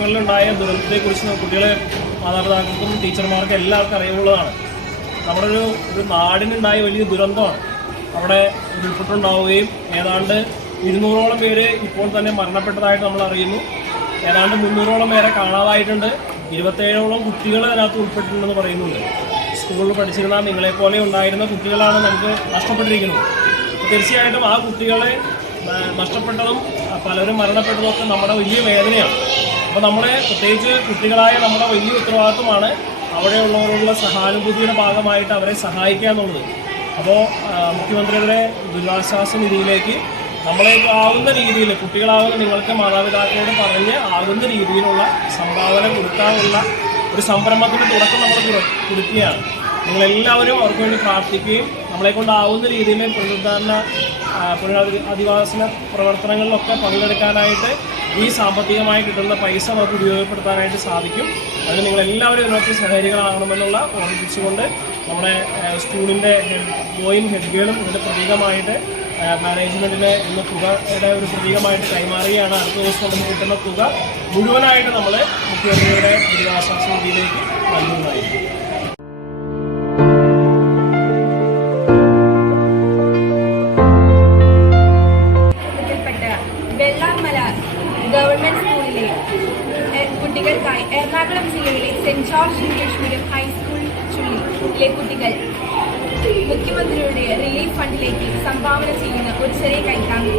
ദുരിതത്തെക്കുറിച്ച് കുട്ടികളെ മാതാപിതാക്കൾക്കും ടീച്ചർമാർക്കും എല്ലാവർക്കും അറിയുള്ളതാണ്. നമ്മുടെ ഒരു ഒരു നാടിനുണ്ടായ വലിയ ദുരന്തമാണ്. അവിടെ ഉരുൾപൊട്ടുണ്ടാവുകയും ഏതാണ്ട് ഇരുന്നൂറോളം പേര് ഇപ്പോൾ തന്നെ മരണപ്പെട്ടതായിട്ട് നമ്മൾ അറിയുന്നു. ഏതാണ്ട് മുന്നൂറോളം പേരെ കാണാതായിട്ടുണ്ട്. ഇരുപത്തേഴോളം കുട്ടികൾ അതിനകത്ത് ഉൾപ്പെട്ടിട്ടുണ്ടെന്ന് പറയുന്നുണ്ട്. സ്കൂളിൽ പഠിച്ചിരുന്ന നിങ്ങളെപ്പോലെ ഉണ്ടായിരുന്ന കുട്ടികളാണ് നമുക്ക് നഷ്ടപ്പെട്ടിരിക്കുന്നത്. തീർച്ചയായിട്ടും ആ കുട്ടികളെ നഷ്ടപ്പെട്ടതും പലരും മരണപ്പെട്ടതും ഒക്കെ നമ്മുടെ വലിയ വേദനയാണ്. അപ്പോൾ നമ്മുടെ പ്രത്യേകിച്ച് കുട്ടികളായ നമ്മുടെ വലിയ ഉത്തരവാദിത്വമാണ് അവിടെയുള്ളവരുള്ള സഹാനുഭൂതിയുടെ ഭാഗമായിട്ട് അവരെ സഹായിക്കുക എന്നുള്ളത്. അപ്പോൾ മുഖ്യമന്ത്രിയുടെ ദുരിതാശ്വാസ നിധിയിലേക്ക് നമ്മളെ ആകുന്ന രീതിയിൽ കുട്ടികളാവുന്ന നിങ്ങൾക്ക് മാതാപിതാക്കളോട് പറഞ്ഞ് ആകുന്ന രീതിയിലുള്ള സംഭാവന കൊടുക്കാനുള്ള ഒരു സംരംഭത്തിന് തുടക്കം നമ്മൾ കൊടുക്കുകയാണ് നിങ്ങളെല്ലാവരും അവർക്ക് വേണ്ടി പ്രാർത്ഥിക്കുകയും നമ്മളെ കൊണ്ടാവുന്ന രീതിയിൽ പുനരുദ്ധാരണ പുനരധിവാസന പ്രവർത്തനങ്ങളിലൊക്കെ പങ്കെടുക്കാനായിട്ട് ഈ സാമ്പത്തികമായി കിട്ടുന്ന പൈസ നമുക്ക് ഉപയോഗപ്പെടുത്താനായിട്ട് സാധിക്കും. അതിന് നിങ്ങളെല്ലാവരും ഇതിനൊക്കെ സഹകരികളാകണമെന്നുള്ള ഓർമ്മിപ്പിച്ചുകൊണ്ട് നമ്മുടെ സ്കൂളിന്റെ ബോയും ഹെഡ് ഗേളും ഇതിന്റെ പ്രതീകമായിട്ട് മാനേജ്മെന്റിന് ഇന്ന് തുകയുടെ ഒരു പ്രതീകമായിട്ട് കൈമാറുകയാണ്. അടുത്ത ദിവസം നമുക്ക് കിട്ടുന്ന തുക മുഴുവനായിട്ട് നമ്മൾ മുഖ്യമന്ത്രിയുടെ ദുരിതാശ്വാസ നിധിയിലേക്ക് നൽകുന്നതായിരിക്കും. എ- കുട്ടികൾക്കായി എറണാകുളം ജില്ലയിലെ saint George English medium high school ചുള്ളിയിലെ കുട്ടികൾ മുഖ്യമന്ത്രിയുടെ റിലീഫ് ഫണ്ടിലേക്ക് സംഭാവന ചെയ്യുന്ന ഒരു ചെറിയ കൈത്താങ്ങ്.